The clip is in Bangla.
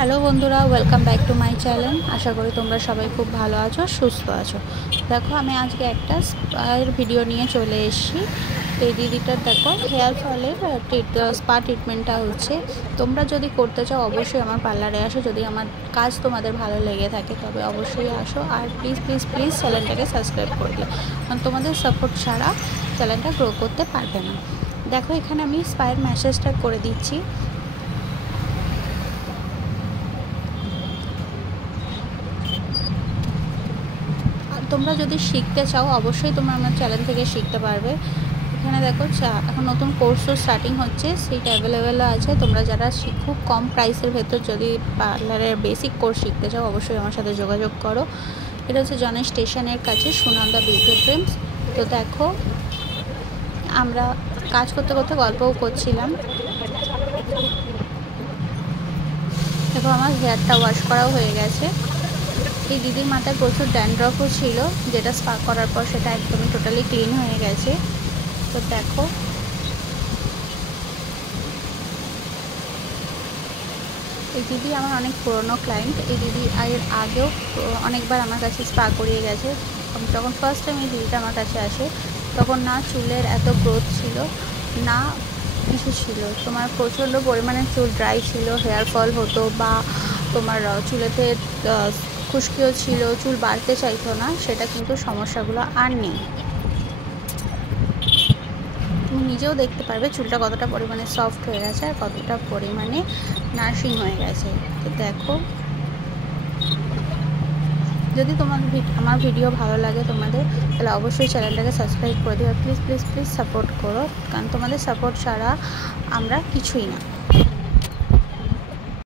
হ্যালো বন্ধুরা, welcome back to my channel. আশা করি তোমরা সবাই খুব ভালো আছো, সুস্থ আছো। দেখো, আমি আজকে একটা স্পার ভিডিও নিয়ে চলে এসেছি। এই দিদিটার দেখো হেয়ার ফলের স্পা ট্রিটমেন্টটা হচ্ছে। তোমরা যদি করতে চাও অবশ্যই আমার পার্লারে আসো। যদি আমার কাজ তোমাদের ভালো লেগে থাকে তবে অবশ্যই আসো। আর প্লিজ প্লিজ প্লিজ চ্যানেলটাকে সাবস্ক্রাইব করে দিও, কারণ তোমাদের সাপোর্ট ছাড়া চ্যানেলটা গ্রো করতে পারবে না। দেখো, এখানে আমি স্পায়ের ম্যাসাজটা করে দিচ্ছি। তোমরা যদি শিখতে চাও অবশ্যই তোমরা আমার চ্যানেল থেকে শিখতে পারবে। এখানে দেখো এখন নতুন কোর্সও স্টার্টিং হচ্ছে, সেইটা অ্যাভেলেবেলও আছে। তোমরা যারা খুব কম প্রাইসের ভেতর যদি পার্লারের বেসিক কোর্স শিখতে চাও অবশ্যই আমার সাথে যোগাযোগ করো। এটা হচ্ছে জনের স্টেশনের কাছে সুনন্দা বিউটি ড্রিমস। তো দেখো, আমরা কাজ করতে করতে গল্পও করছিলাম। দেখো, আমার হেয়ারটা ওয়াশ করাও হয়ে গেছে। এই দিদির মাথায় প্রচুর ড্যান্ড্রফও ছিল, যেটা স্পা করার পর সেটা একদমই টোটালি ক্লিন হয়ে গেছে। তো দেখো, এই দিদি আমার অনেক পুরনো ক্লায়েন্ট। এই দিদি এর আগেও অনেকবার আমার কাছে স্পা করিয়ে গেছে। যখন ফার্স্ট টাইম এই দিদিটা আমার কাছে আসে তখন না চুলের এত গ্রোথ ছিল না কিছু ছিল। তোমার প্রচণ্ড পরিমাণে চুল ড্রাই ছিল, হেয়ার ফল হতো, বা তোমার চুলেতে খুশকিও ছিল, চুল বাড়তে চাইতো না। সেটা কিন্তু সমস্যাগুলো আর নেই। তুমি নিজেও দেখতে পারবে চুলটা কতটা পরিমাণে সফট হয়ে গেছে আর কতটা পরিমাণে নার্সিং হয়ে গেছে। তো দেখো, যদি আমার ভিডিও ভালো লাগে তোমাদের, তাহলে অবশ্যই চ্যানেলটাকে সাবস্ক্রাইব করে দিও। প্লিজ প্লিজ প্লিজ সাপোর্ট করো, কারণ তোমাদের সাপোর্ট ছাড়া আমরা কিছুই না।